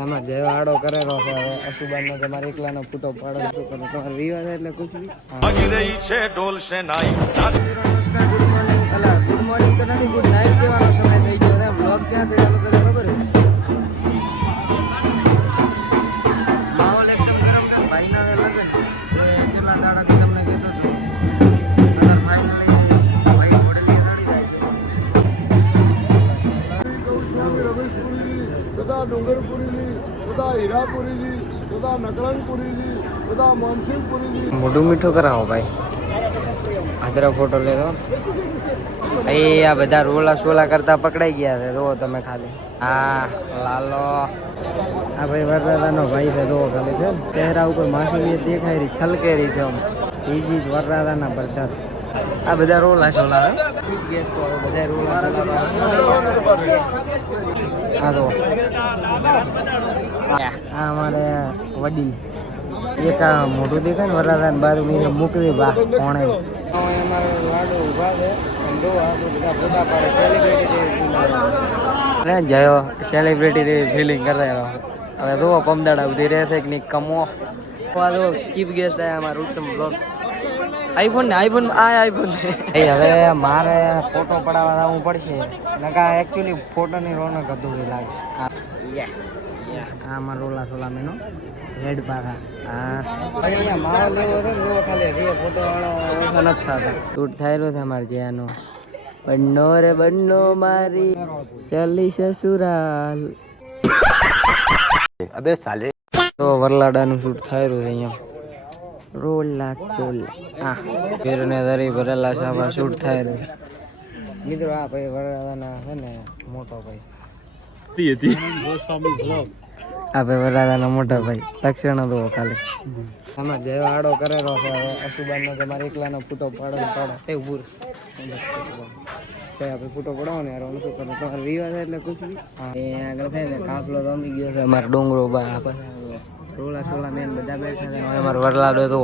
આમાં જે આડો કરેલો છે હવે અશુબાનનો તમારે એકલાનો ફૂટો પાડો શું કરો તમારે વિવાદ એટલે કુછ બી રહી છે ઢોલ શેનાઈ નમસ્કાર. ગુડ મોર્નિંગ અલા. ગુડ મોર્નિંગ તો નથી ગુડ નાઈટ કહેવાનો સમય થઈ તથા ડુંગરપુરીજી બધા હીરાપુરીજી બધા નકરંગપુરીજી બધા મોનસિંહપુરીજી મોઢું મીઠું કરાવો ભાઈ. આદરા ફોટો લેતો એ આ બધા રોલા સોલા કરતા પકડાઈ ગયા છે. રો તમે ખાલી. હા લાલો. આ ભાઈ વરરાજાનો ભાઈ છે રો ખાલી છે. ચહેરા ઉપર માસુલી દેખાય રહી છલકે રહી છે આમ. બીજી જ વરરાજાના બરદાર આ બધા રોલા સોલા છે હા? તો આ અમારે વડીલ. એક આ મોટું દેખાય ને વરરાજા બાર મહિને મૂકવી બા કોણે? ને છે જયો સેલિબ્રિટી જેવી ફિલિંગ કરતા હવે જો પમદાડા ઉધી રહેશે કે નહીં, કમો. ચીફ ગેસ્ટ આયા અમારા ઉત્તમ બ્લોગ્સ આઈફોન ને આઈફોન આ આઈફોન એ હવે મારે ફોટો પડાવવા જવું પડશે. નકા એકચ્યુઅલી ફોટોની રોનક અધૂરી લાગશે. આ આ અમારો રોલા સોલા મેનો હેડ પાકા હા અહીંયા માહોલ છે ને ખાલી રે ફોટો વાળો ઓછા નથી થતા. શૂટ થાય રહ્યો છે અમારે જ્યાંનો. બંડો રે બંડો મારી ચલી સસુરાલ અબે સાલે. તો વરલાડાનું શૂટ થયેલું છે અહીંયા. રોલા ચોલા હા પીરને દરી ભરેલા સાબા શૂટ થાય રે મિત્રો આ ભાઈ વરાળાના છે ને મોટો ભાઈ. આ ભાઈ વરાળાના મોટો ભાઈ. લક્ષણ તો ખાલી. આમાં જેવો આડો કરેલો છે હવે અશુબાનનો તમારે એકલાનો ફૂટો પાડો પાડો. એ ઉભું રહે. તો આપણે ફૂટો પડાવો ને યાર શું કરો? તમારે રિવાજ એટલે કુછ બી હા એ આગળ થાય ને કાફલો રમી ગયો છે અમારો ડુંગરો બા રોલા સોલા મેન બધા બેઠા છે અમારો વરલાડો તો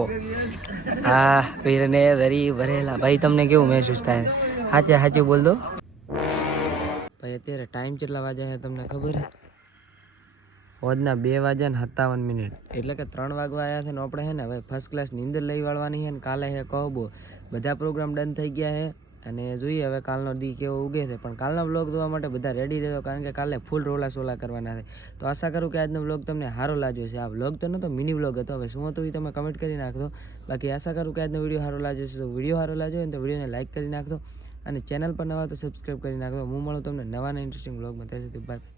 હા, પીરને ધરી ભરેલા. ભાઈ, તમને કેવું મહેસૂસ થાય? સાચે સાચું બોલ દો. ભાઈ, અત્યારે ટાઈમ કેટલા વાગ્યા છે તમને ખબર? હોજના બે વાગ્યા ને સત્તાવન મિનિટ. એટલે કે ત્રણ વાગવા આવ્યા છે ને આપણે છે ને હવે ફર્સ્ટ ક્લાસ નીંદર લઈ વાળવાની છે ને કાલે છે કહો બધા પ્રોગ્રામ ડન થઈ ગયા છે. અને જોઈએ હવે કાલનો દી કેવો ઉગે છે. પણ કાલનો બ્લોગ જોવા માટે બધા રેડી રહેજો, કારણ કે કાલે ફૂલ રોલા સોલા કરવાના છે. તો આશા કરું કે આજનો બ્લોગ તમને સારો લાગ્યો છે આ બ્લોગ તો નહોતો મિની બ્લોગ હતો. હવે શું હતું એ તમે કમેન્ટ કરી નાખજો. બાકી આશા કરું કે આજનો વીડિયો સારો લાગ્યો છે તો વીડિયો સારો લાગ્યો હોય તો વિડીયોને લાઇક કરી નાખજો. અને ચેનલ પર નવા તો સબસ્ક્રાઈબ કરી નાખજો. હું મળું તમને નવાના ઇન્ટરેસ્ટિંગ બ્લોગમાં ત્યાં સુધી બાય